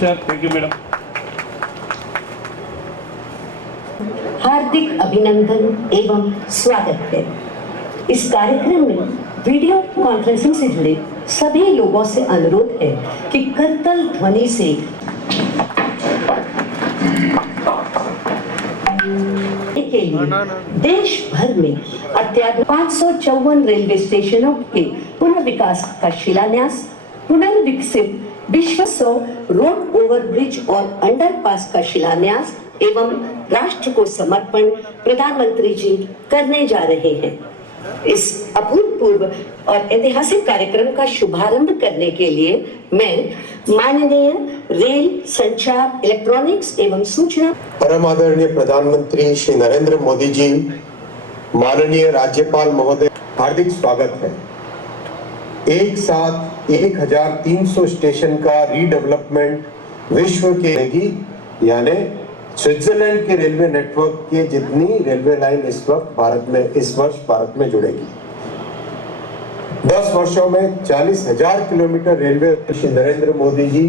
Sir thank you madam हार्दिक अभिनंदन एवं स्वागत है। इस कार्यक्रम में वीडियो कॉन्फ्रेंसिंग से जुड़े सभी लोगों से अनुरोध है कि करतल ध्वनि से के लिए देश भर में अत्याधुनिक पाँच सौ चौवन रेलवे स्टेशनों के पुनर्विकास का शिलान्यास पुनर्विकसित विश्व सौ रोड ओवरब्रिज और अंडरपास का शिलान्यास एवं राष्ट्र को समर्पण प्रधानमंत्री जी करने जा रहे हैं। इस अभूतपूर्व और ऐतिहासिक कार्यक्रम का शुभारंभ करने के लिए मैं माननीय रेल, संचार, इलेक्ट्रॉनिक्स एवं सूचना परम आदरणीय प्रधानमंत्री श्री नरेंद्र मोदी जी, माननीय राज्यपाल महोदय, हार्दिक स्वागत है। एक साथ 1300 स्टेशन का रीडेवलपमेंट विश्व के यानी स्विट्जरलैंड के रेलवे नेटवर्क के जितनी रेलवे लाइन इस वक्त भारत में, इस वर्ष भारत में जुड़ेगी। दस वर्षों में चालीस हज़ार किलोमीटर रेलवे नरेंद्र मोदी जी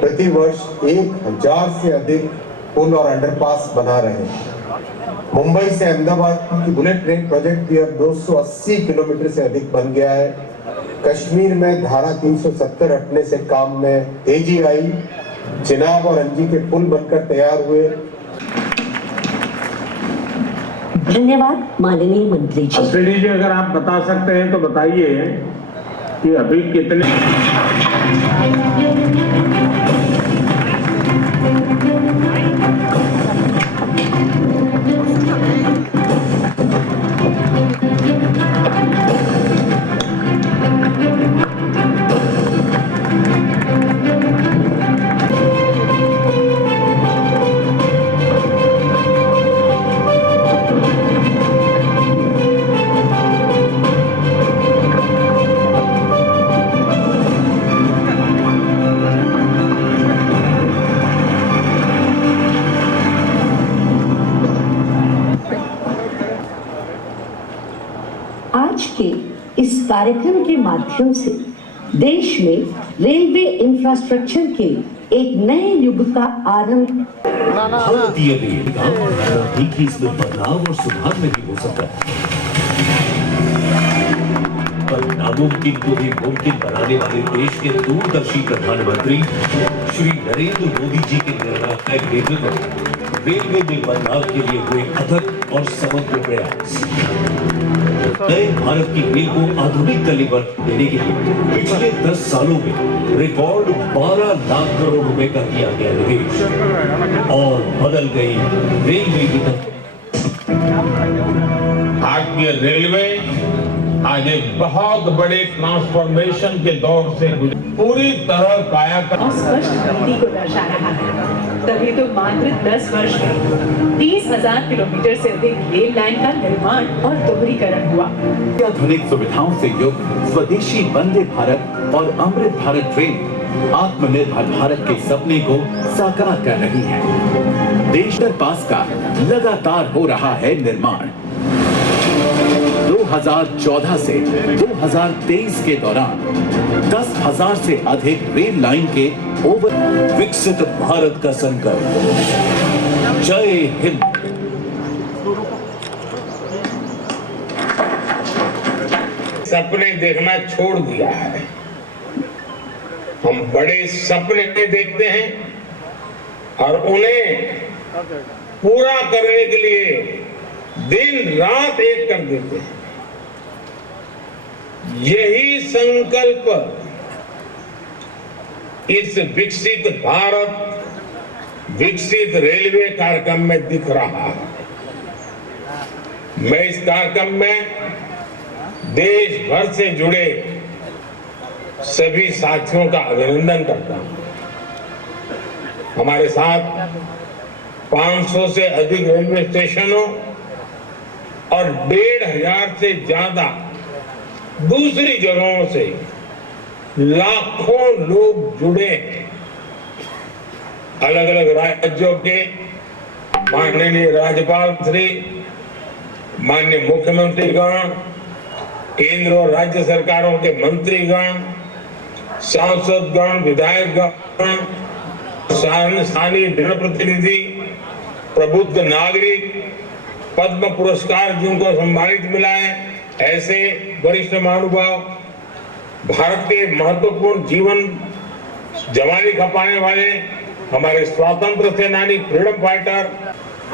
प्रति वर्ष एक हज़ार से अधिक पुल और अंडरपास बना रहे हैं। मुंबई से अहमदाबाद की बुलेट ट्रेन प्रोजेक्ट भी अब 280 किलोमीटर से अधिक बन गया है। कश्मीर में धारा 370 हटने से काम में तेज़ी आई। चिनाब और अंजी के पुल बनकर तैयार हुए। धन्यवाद माननीय मंत्री जी। अश्विनी जी अगर आप बता सकते हैं तो बताइए कि अभी कितने कार्यक्रम के माध्यम से देश में रेलवे इंफ्रास्ट्रक्चर के एक नए युग का आरंभ भारतीय रेल भी कि इसमें बदलाव और सुधार नहीं हो सकता। पर नामुमकिन को भी मुमकिन बनाने वाले देश के दूरदर्शी प्रधानमंत्री श्री नरेंद्र मोदी जी के निर्णायक नेतृत्व। रेलवे में बदलाव के लिए हुए अथक और समग्र प्रयास। नए भारत की रेल को आधुनिक गति पर देने के लिए। पिछले 10 सालों में रिकॉर्ड 12 लाख करोड़ रुपए का किया गया निवेश। और बदल गई रेलवे की तक भारतीय रेलवे आज एक बहुत बड़े ट्रांसफॉर्मेशन के दौर से पूरी तरह कायाकल्प स्पष्ट को दर्शा रहा है। तभी तो मात्र 10 वर्ष में तीस हज़ार किलोमीटर से अधिक रेल लाइन का निर्माण और दोहरीकरण हुआ। आधुनिक सुविधाओं से युक्त स्वदेशी वंदे भारत और अमृत भारत ट्रेन आत्मनिर्भर भारत के सपने को साकार कर रही है। देश पास का लगातार हो रहा है निर्माण। 2014 से 2023 के दौरान दस हज़ार से अधिक रेल लाइन के ओवर विकसित भारत का संकल्प। जय हिंद। सपने देखना छोड़ दिया है। हम बड़े सपने देखते हैं और उन्हें पूरा करने के लिए दिन रात एक कर देते हैं। यही संकल्प इस विकसित भारत, विकसित रेलवे कार्यक्रम में दिख रहा है। मैं इस कार्यक्रम में देश भर से जुड़े सभी साथियों का अभिनंदन करता हूँ। हमारे साथ 500 से अधिक रेलवे स्टेशनों और डेढ़ हज़ार से ज़्यादा दूसरी जगहों से लाखों लोग जुड़े। अलग अलग राज्यों के माननीय राज्यपाल श्री, माननीय मुख्यमंत्रीगण, केंद्र और राज्य सरकारों के मंत्रीगण, सांसदगण, विधायकगण स्थान- स्थानीय जनप्रतिनिधि, प्रबुद्ध नागरिक, पद्म पुरस्कार जिनको सम्मानित मिला है ऐसे वरिष्ठ महानुभाव भारत के महत्वपूर्ण जीवन जवानी खपाने वाले हमारे स्वतंत्र सेनानी फ्रीडम फाइटर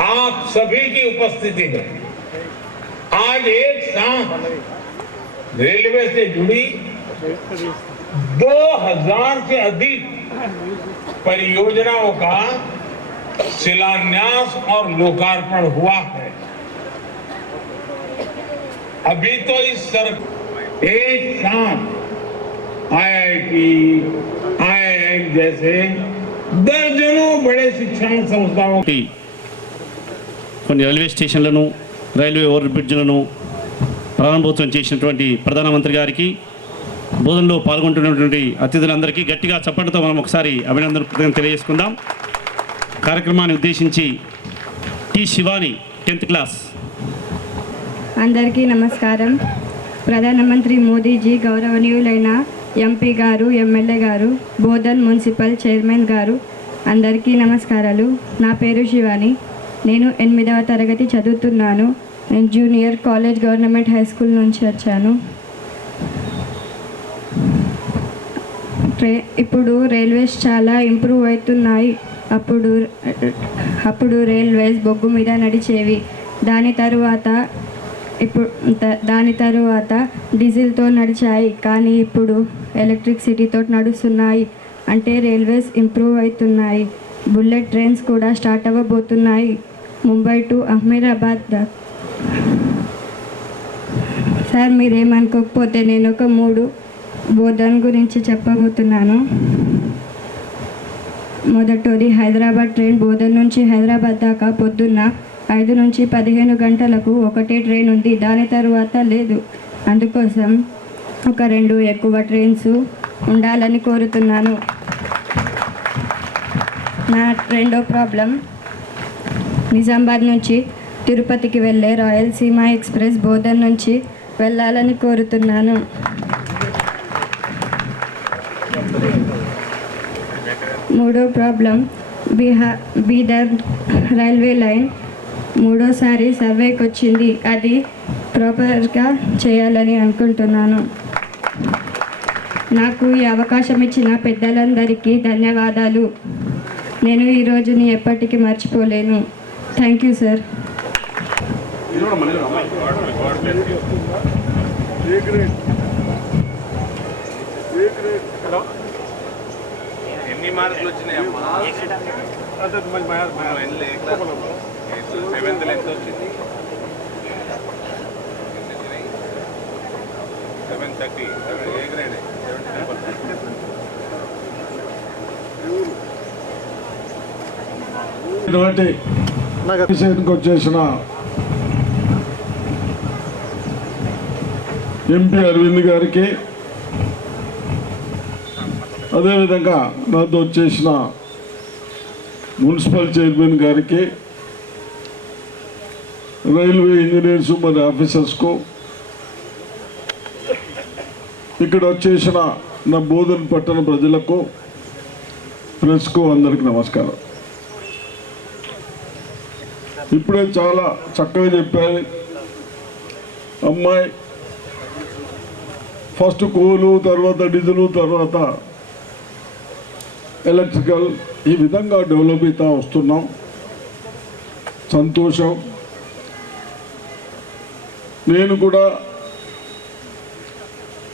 आप सभी की उपस्थिति में आज एक साथ रेलवे से जुड़ी 2000 से अधिक परियोजनाओं का शिलान्यास और लोकार्पण हुआ है। अभी तो इस सर एक साथ आईआईटी आईआईएम जैसे दर्जनों बड़े शिक्षण संस्थाओं ఒకటి కొన్ని రైల్వే స్టేషన్లను రైల్వే ఓవర్ బ్రిడ్జ్లను ప్రారంభోత్సవం చేసినటువంటి ప్రధానమంత్రి గారికి బోధనలో పాల్గొంటున్నటువంటి అతిథులందరికీ గట్టిగా చప్పటితో మనం ఒకసారి అభినందన కృతజ్ఞతలు తెలియజేసుకుందాం కార్యక్రమాన్ని ఉద్దేశించి టి శివాని టెన్త్ క్లాస్ అందరికీ నమస్కారం. ప్రధానమంత్రి మోదీజీ గౌరవనీయులైన ఎంపీ గారు ఎమ్మెల్యే గారు బోధన్ మున్సిపల్ చైర్మన్ గారు అందరికీ నమస్కారాలు. నా పేరు శివాని. నేను ఎనిమిదవ తరగతి చదువుతున్నాను. నేను junior college government high school నుంచి వచ్చాను. ట్రే ఇప్పుడు రైల్వేస్ చాలా ఇంప్రూవ్ అవుతున్నాయి. అప్పుడు అప్పుడు రైల్వేస్ బొగ్గు మీద నడిచేవి. దాని తరువాత ఇప్పుడు దాని తరువాత డీజిల్తో నడిచాయి. కానీ ఇప్పుడు ఎలక్ట్రిసిటీతో నడుస్తున్నాయి. అంటే రైల్వేస్ ఇంప్రూవ్ అవుతున్నాయి. బుల్లెట్ ట్రైన్స్ కూడా స్టార్ట్ అవ్వబోతున్నాయి. ముంబై టు అహ్మదాబాద్ సార్ మీరేమనుకోకపోతే నేను ఒక మూడు బోధన గురించి చెప్పబోతున్నాను. మొదటిది హైదరాబాద్ ట్రైన్ బోధన్ నుంచి హైదరాబాద్ దాకా పొద్దున్న ఐదు నుంచి పదిహేను గంటలకు ఒకటే ట్రైన్ ఉంది. దాని తర్వాత లేదు. అందుకోసం ఒక రెండు ఎక్కువ ట్రైన్స్ ఉండాలని కోరుతున్నాను. నా రెండో ప్రాబ్లం నిజామాబాద్ నుంచి తిరుపతికి వెళ్ళే రాయలసీమ ఎక్స్ప్రెస్ బోధన్ నుంచి వెళ్ళాలని కోరుతున్నాను. మూడో problem Bihar Bidar railway line మూడోసారి సర్వేకి వచ్చింది అది ప్రాపర్గా చేయాలని అనుకుంటున్నాను. నాకు ఈ అవకాశం ఇచ్చిన పెద్దలందరికీ ధన్యవాదాలు. నేను ఈ రోజుని ఎప్పటికీ మర్చిపోలేను. Thank you sir. ఎన్ని మార్కులు వచ్చినాయమ్మా? సెవెంత్ లెంత్ వచ్చింది seven thirty seven A grade ఇటువంటి వచ్చేసిన ఎంపీ అరవింద్ గారికి అదేవిధంగా నాతో వచ్చేసిన మున్సిపల్ చైర్మన్ గారికి రైల్వే ఇంజనీర్స్ మరి ఆఫీసర్స్కు. ఇక్కడ వచ్చేసిన నా బోధన పట్టణ ప్రజలకు ప్రెస్కు అందరికి నమస్కారం. ఇప్పుడే చాలా చక్కగా చెప్పారు. అమ్మాయి ఫస్ట్ కోలు తర్వాత డీజిల్ తర్వాత ఎలక్ట్రికల్ ఈ విధంగా డెవలప్ అవుతా వస్తున్నాం. సంతోషం. నేను కూడా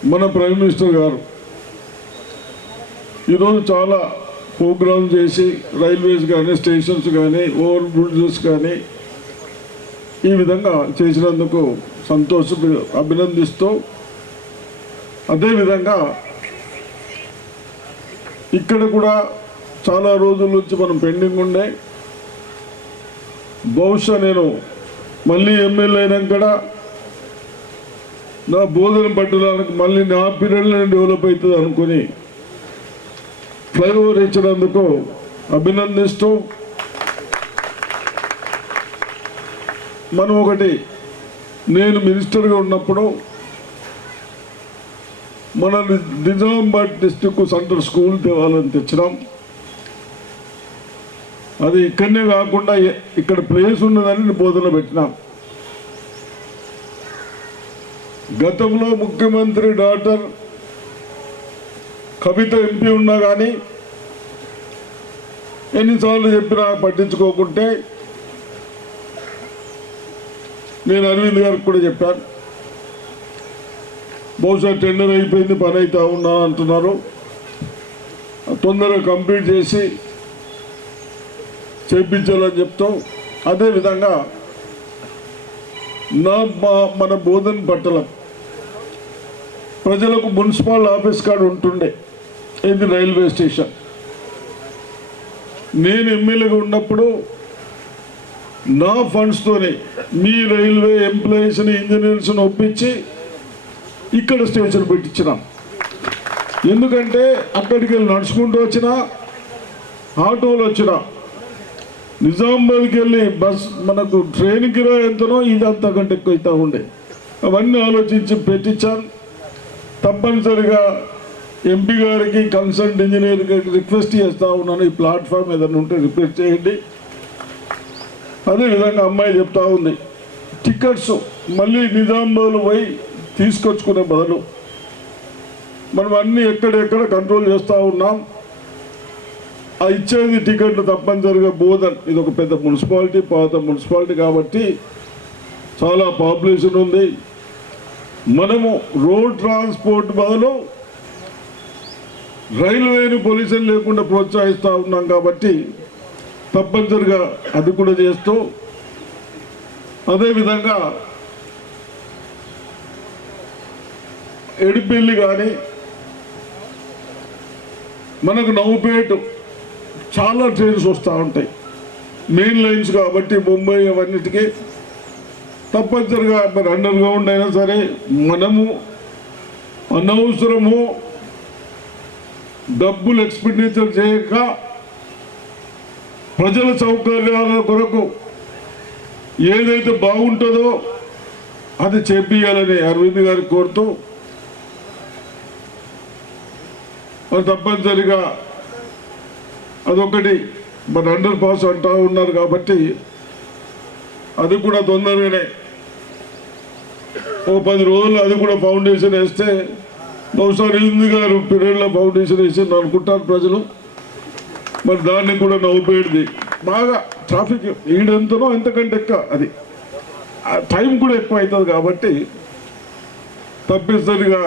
మన ప్రైమ్ మినిస్టర్ గారు ఈరోజు చాలా ప్రోగ్రామ్ చేసి రైల్వేస్ కానీ స్టేషన్స్ కానీ ఓవర్ బ్రిడ్జెస్ కానీ ఈ విధంగా చేసినందుకు సంతోష అభినందిస్తూ అదేవిధంగా ఇక్కడ కూడా చాలా రోజుల నుంచి మనం పెండింగ్ ఉండే బహుశా నేను మళ్ళీ ఎమ్మెల్యే అయినాక నా బోధన పట్టడానికి మళ్ళీ నా పీరియడ్లోనే డెవలప్ అవుతుంది అనుకుని ఫ్లైఓవర్ ఇచ్చినందుకు అభినందిస్తూ మనం ఒకటి నేను మినిస్టర్గా ఉన్నప్పుడు మన నిజామాబాద్ డిస్టిక్ సెంటర్ స్కూల్ తేవాలని తెచ్చినాం. అది ఇక్కడనే కాకుండా ఇక్కడ ప్లేస్ ఉన్నదని బోధన పెట్టినాం. గతంలో ముఖ్యమంత్రి డాక్టర్ కవిత ఎంపీ ఉన్నా కానీ ఎన్నిసార్లు చెప్పినా పట్టించుకోకుంటే నేను అరవింద్ గారికి కూడా చెప్పాను. బహుశా టెండర్ అయిపోయింది పని అవుతా ఉన్నా అంటున్నారు. తొందరగా కంప్లీట్ చేసి చేయించాలని చెప్తాం. అదేవిధంగా నా మా మన బోధన పట్టణం. ప్రజలకు మున్సిపల్ ఆఫీస్ కార్డు ఉంటుండే. ఇది రైల్వే స్టేషన్? నేను ఎమ్మెల్యేగా ఉన్నప్పుడు నా ఫండ్స్తోనే మీ రైల్వే ఎంప్లాయీస్ని ఇంజనీర్స్ని ఒప్పించి ఇక్కడ స్టేషన్ పెట్టించినాం. ఎందుకంటే అక్కడికి వెళ్ళి నడుచుకుంటూ వచ్చినా ఆటోలు వచ్చినా నిజామాబాద్కి వెళ్ళి బస్ మనకు ట్రైన్ కిరా ఎంతనో ఇది అంతకంటే ఎక్కువ అవుతూ ఉండే. అవన్నీ ఆలోచించి పెట్టించాను తప్పనిసరిగా ఎంపీ గారికి కన్సల్ట్ ఇంజనీర్ గారికి రిక్వెస్ట్ చేస్తూ ఉన్నాను. ఈ ప్లాట్ఫామ్ ఏదైనా ఉంటే రిక్వెస్ట్ చేయండి. అదేవిధంగా అమ్మాయి చెప్తా ఉంది టికెట్స్ మళ్ళీ నిజామాబాద్లో పోయి తీసుకొచ్చుకునే బదులు మనం అన్నీ ఎక్కడెక్కడ కంట్రోల్ చేస్తూ ఉన్నాం. ఇచ్చేది టికెట్లు తప్పనిసరిగా బోధన్. ఇది ఒక పెద్ద మున్సిపాలిటీ పాత మున్సిపాలిటీ కాబట్టి చాలా పాపులేషన్ ఉంది. మనము రోడ్ ట్రాన్స్పోర్ట్ బదులు రైల్వేని పొల్యూషన్ లేకుండా ప్రోత్సహిస్తూ ఉన్నాం కాబట్టి తప్పనిసరిగా అది కూడా చేస్తూ అదేవిధంగా ఎడిపిల్లి కానీ మనకు నవ్వుపేటు చాలా ట్రైన్స్ వస్తూ ఉంటాయి. మెయిన్ లైన్స్ కాబట్టి ముంబై అవన్నిటికీ తప్పనిసరిగా మరి అండర్ గ్రౌండ్ అయినా సరే మనము అనవసరము డబ్బులు ఎక్స్పెండిచర్ చేయక ప్రజల సౌకర్యాల కొరకు ఏదైతే బాగుంటుందో అది చేపియాలని అరవింద్ గారి కోరుతూ మరి తప్పనిసరిగా అదొకటి. మరి అండర్ పాస్ అంటూ ఉన్నారు కాబట్టి అది కూడా తొందరగానే. ఓ పది రోజులు అది కూడా ఫౌండేషన్ వేస్తే బహుశా రింది గారు పీరియడ్లో ఫౌండేషన్ వేసింది అనుకుంటారు ప్రజలు. మరి దాన్ని కూడా నవ్వుపోయేది బాగా ట్రాఫిక్ ఈడెంతనో ఎంతకంటే ఎక్కువ అది. టైం కూడా ఎక్కువ అవుతుంది కాబట్టి తప్పనిసరిగా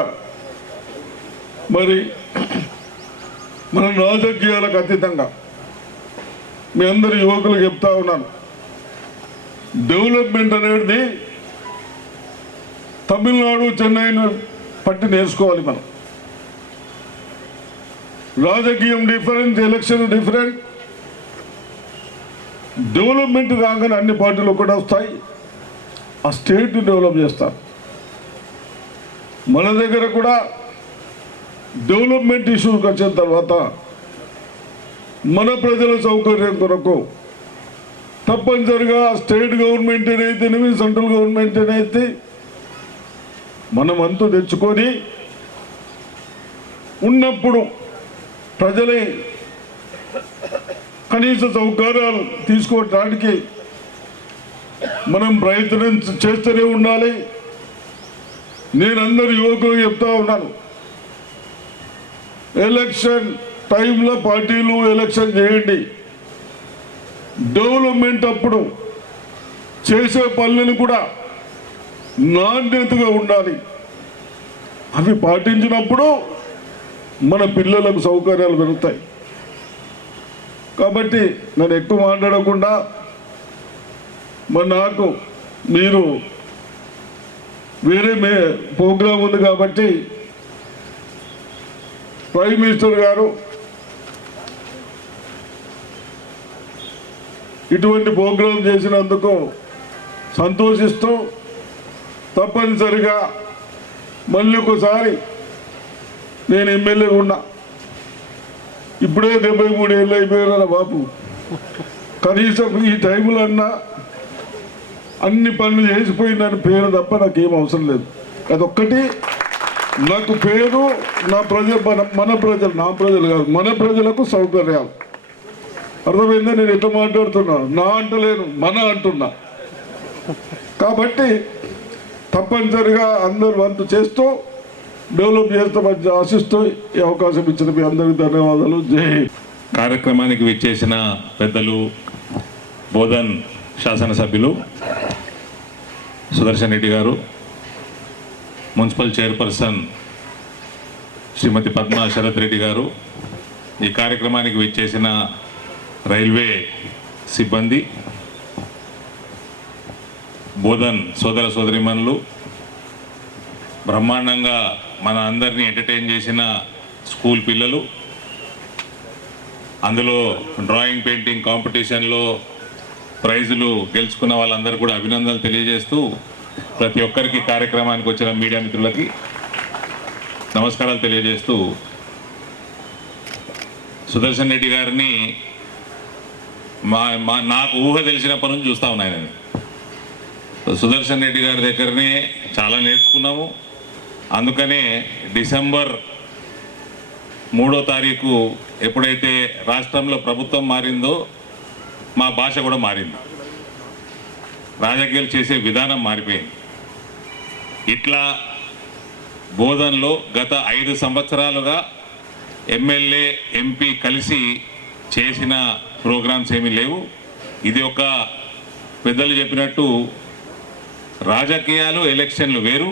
మరి మన రాజకీయాలకు అతీతంగా మీ అందరు యువకులు చెప్తా ఉన్నాను. డెవలప్మెంట్ అనేది తమిళనాడు చెన్నైను పట్టి నేర్చుకోవాలి మనం. రాజకీయం డిఫరెంట్ ఎలక్షన్ డిఫరెంట్. డెవలప్మెంట్ కాగానే అన్ని పార్టీలు కూడా వస్తాయి. ఆ స్టేట్ డెవలప్ చేస్తారు. మన దగ్గర కూడా డెవలప్మెంట్ ఇష్యూకి వచ్చిన తర్వాత మన ప్రజల సౌకర్యం కొరకు తప్పనిసరిగా స్టేట్ గవర్నమెంట్ ఏదైతేనేమి సెంట్రల్ గవర్నమెంట్ అయితే మనం అంతు తెచ్చుకొని ఉన్నప్పుడు ప్రజలే కనీస సౌకర్యాలు తీసుకోవడానికి మనం ప్రయత్నం చేస్తూనే ఉండాలి. నేను అందరు యువకులు చెప్తా ఉన్నాను. ఎలక్షన్ టైంలో పార్టీలు ఎలక్షన్ చేయండి. డెవలప్మెంట్ అప్పుడు చేసే పనులను కూడా నాణ్యతగా ఉండాలి. అవి పాటించినప్పుడు మన పిల్లలకు సౌకర్యాలు పెరుగుతాయి. కాబట్టి నేను ఎక్కువ మాట్లాడకుండా మరి నాకు మీరు వేరే మే ప్రోగ్రాం ఉంది కాబట్టి ప్రైమ్ మినిస్టర్ గారు ఇటువంటి ప్రోగ్రాం చేసినందుకు సంతోషిస్తూ తప్పనిసరిగా మళ్ళీ ఒకసారి నేను ఎమ్మెల్యే ఉన్నా ఇప్పుడే డెబ్బై మూడు ఏళ్ళు అయిపోయారా బాబు. కనీసం ఈ టైంలో అన్నా అన్ని పనులు చేసిపోయిందని పేరు తప్ప నాకేం అవసరం లేదు. అదొక్కటి. నాకు పేరు నా ప్రజ మన ప్రజలు నా ప్రజలు కాదు మన ప్రజలకు సౌకర్యాలు. అర్థమైందా? నేను ఎట్లా మాట్లాడుతున్నా? నా అంటలేను మన అంటున్నా. కాబట్టి తప్పనిసరిగా అందరు వంతు చేస్తూ డెవలప్ చేస్తామని ఆశిస్తూ ఈ అవకాశం ఇచ్చిన మీ అందరికీ ధన్యవాదాలు. జై కార్యక్రమానికి విచ్చేసిన పెద్దలు బోధన్ శాసనసభ్యులు సుదర్శన్ రెడ్డి గారు మున్సిపల్ చైర్పర్సన్ శ్రీమతి పద్మా శరత్ రెడ్డి గారు ఈ కార్యక్రమానికి విచ్చేసిన రైల్వే సిబ్బంది బోధన్ సోదర సోదరిమణులు బ్రహ్మాండంగా మన అందరినీ ఎంటర్టైన్ చేసిన స్కూల్ పిల్లలు అందులో డ్రాయింగ్ పెయింటింగ్ కాంపిటీషన్లో ప్రైజులు గెలుచుకున్న వాళ్ళందరూ కూడా అభినందనలు తెలియజేస్తూ ప్రతి ఒక్కరికి కార్యక్రమానికి వచ్చిన మీడియా మిత్రులకి నమస్కారాలు తెలియజేస్తూ సుదర్శన్ రెడ్డి గారిని మా మా నాకు ఊహ తెలిసినప్పటి నుంచి చూస్తా ఉన్నాయని నేను సుదర్శన్ రెడ్డి గారి దగ్గరనే చాలా నేర్చుకున్నాము. అందుకనే డిసెంబర్ మూడో తారీఖు ఎప్పుడైతే రాష్ట్రంలో ప్రభుత్వం మారిందో మా భాష కూడా మారింది. రాజకీయాలు చేసే విధానం మారిపోయింది. ఇట్లా బోధనలో గత ఐదు సంవత్సరాలుగా ఎమ్మెల్యే ఎంపీ కలిసి చేసిన ప్రోగ్రామ్స్ ఏమీ లేవు. ఇది ఒక పెద్దలు చెప్పినట్టు రాజకీయాలు ఎలక్షన్లు వేరు.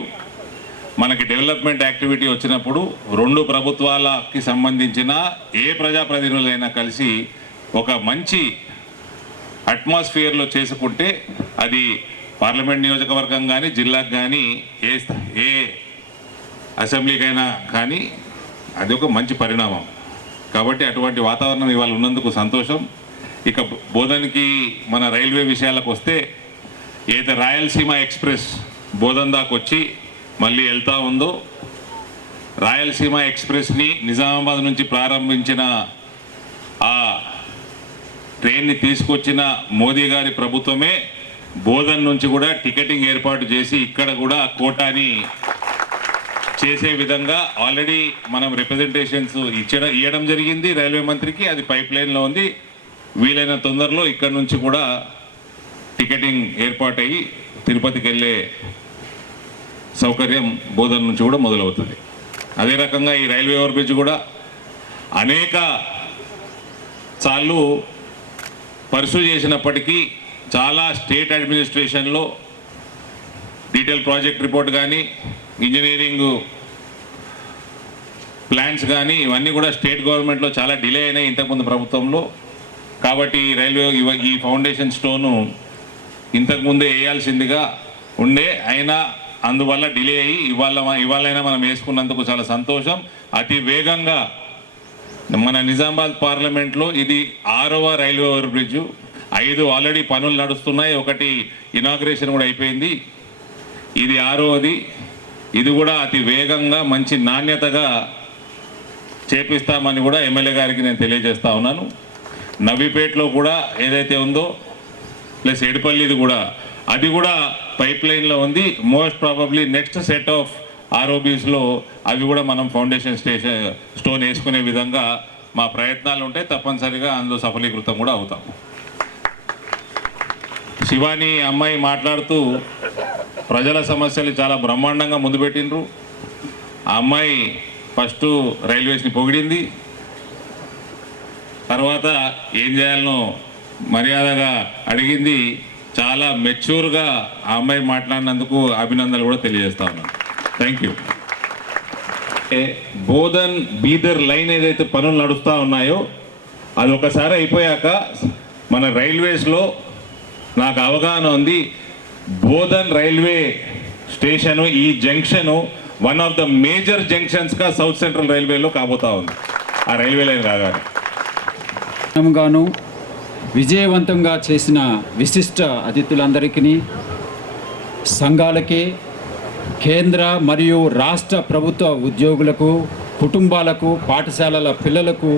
మనకి డెవలప్మెంట్ యాక్టివిటీ వచ్చినప్పుడు రెండు ప్రభుత్వాలకి సంబంధించిన ఏ ప్రజాప్రతినిధులైనా కలిసి ఒక మంచి అట్మాస్ఫియర్లో చేసుకుంటే అది పార్లమెంట్ నియోజకవర్గం కానీ జిల్లాకు కానీ ఏ ఏ అసెంబ్లీకైనా కానీ అది ఒక మంచి పరిణామం. కాబట్టి అటువంటి వాతావరణం ఇవాళ ఉన్నందుకు సంతోషం. ఇక బోధన్కి మన రైల్వే విషయాలకు వస్తే ఏదైతే రాయలసీమ ఎక్స్ప్రెస్ బోధన్ దాకా వచ్చి మళ్ళీ వెళ్తూ ఉందో రాయలసీమ ఎక్స్ప్రెస్ని నిజామాబాద్ నుంచి ప్రారంభించిన ఆ ట్రైన్ని తీసుకొచ్చిన మోదీ గారి ప్రభుత్వమే బోధన్ నుంచి కూడా టికెటింగ్ ఏర్పాటు చేసి ఇక్కడ కూడా కోటాని చేసే విధంగా ఆల్రెడీ మనం రిప్రజెంటేషన్స్ ఇచ్చడం ఇవ్వడం జరిగింది రైల్వే మంత్రికి. అది పైప్ లైన్లో ఉంది. వీలైన తొందరలో ఇక్కడ నుంచి కూడా టికెటింగ్ ఏర్పాటయ్యి తిరుపతికి వెళ్ళే సౌకర్యం బోధన నుంచి కూడా మొదలవుతుంది. అదే రకంగా ఈ రైల్వే ఓవర్ బ్రిడ్జ్ కూడా అనేక సార్లు పర్సూ చేసినప్పటికీ చాలా స్టేట్ అడ్మినిస్ట్రేషన్లో డీటెయిల్ ప్రాజెక్ట్ రిపోర్ట్ కానీ ఇంజనీరింగ్ ప్లాన్స్ కానీ ఇవన్నీ కూడా స్టేట్ గవర్నమెంట్లో చాలా డిలే అయినాయి ఇంతకుముందు ప్రభుత్వంలో. కాబట్టి రైల్వే ఈ ఫౌండేషన్ స్టోను ఇంతకుముందే వేయాల్సిందిగా ఉండే అయినా అందువల్ల డిలే అయ్యి ఇవాళ ఇవాళైనా మనం వేసుకున్నందుకు చాలా సంతోషం. అతి వేగంగా మన నిజామాబాద్ పార్లమెంట్లో ఇది ఆరవ రైల్వే ఓవర్ బ్రిడ్జ్. ఐదు ఆల్రెడీ పనులు నడుస్తున్నాయి. ఒకటి ఇనాగ్రేషన్ కూడా అయిపోయింది. ఇది ఆరోది. ఇది కూడా అతి వేగంగా మంచి నాణ్యతగా చేపిస్తామని కూడా ఎమ్మెల్యే గారికి నేను తెలియజేస్తా ఉన్నాను. నవీపేటలో కూడా ఏదైతే ఉందో ప్లస్ ఎడిపల్లిది కూడా అది కూడా పైప్ లైన్లో ఉంది. Most probably next set of ఆర్ఓబీస్లో అవి కూడా మనం ఫౌండేషన్ స్టేషన్ స్టోన్ వేసుకునే విధంగా మా ప్రయత్నాలు ఉంటాయి. తప్పనిసరిగా అందులో సఫలీకృతం కూడా అవుతాం. శివాని అమ్మాయి మాట్లాడుతూ ప్రజల సమస్యలు చాలా బ్రహ్మాండంగా ముందు పెట్టిండ్రు. ఆ అమ్మాయి ఫస్ట్ రైల్వేస్ని పొగిడింది. తర్వాత ఏం చేయాలనో మర్యాదగా అడిగింది. చాలా మెచ్యూర్గా ఆ అమ్మాయి మాట్లాడినందుకు అభినందనలు కూడా తెలియజేస్తా ఉన్నాను. Thank you Bodhan Bidar line ఏదైతే పనులు నడుస్తూ ఉన్నాయో అది ఒకసారి అయిపోయాక మన రైల్వేస్లో నాకు అవగాహన ఉంది. బోధన్ రైల్వే స్టేషను ఈ junction one of the major జంక్షన్స్గా south central రైల్వేలో కాబోతా ఉంది. ఆ రైల్వే లైన్ కాగానే గాను విజయవంతంగా చేసిన విశిష్ట అతిథులందరికీ సంఘాలకి కేంద్ర మరియు రాష్ట్ర ప్రభుత్వ ఉద్యోగులకు కుటుంబాలకు పాఠశాలల పిల్లలకు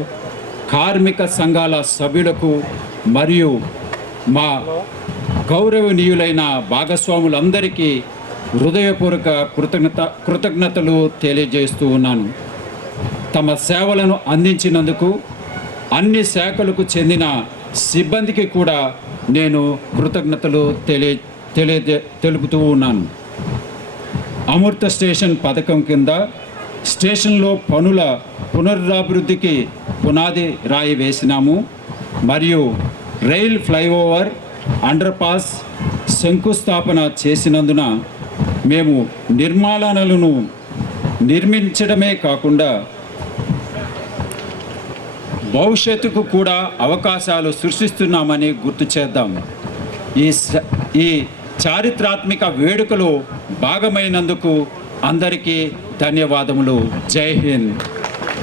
కార్మిక సంఘాల సభ్యులకు మరియు మా గౌరవనీయులైన భాగస్వాములందరికీ హృదయపూర్వక కృతజ్ఞత కృతజ్ఞతలు తెలియజేస్తూ ఉన్నాను. తమ సేవలను అందించినందుకు అన్ని శాఖలకు చెందిన సిబ్బందికి కూడా నేను కృతజ్ఞతలు తెలియ తెలియ తెలుపుతూ ఉన్నాను. అమృత స్టేషన్ పథకం కింద స్టేషన్లో పనుల పునరాభివృద్ధికి పునాది రాయి వేసినాము. మరియు రైల్ ఫ్లైఓవర్ అండర్పాస్ శంకుస్థాపన చేసినందున మేము నిర్మాణాలను నిర్మించడమే కాకుండా భవిష్యత్తుకు కూడా అవకాశాలు సృష్టిస్తున్నామని గుర్తు చేద్దాం. ఈ స- ఈ చారిత్రాత్మక వేడుకలో భాగమైనందుకు అందరికీ ధన్యవాదములు. జై హింద్.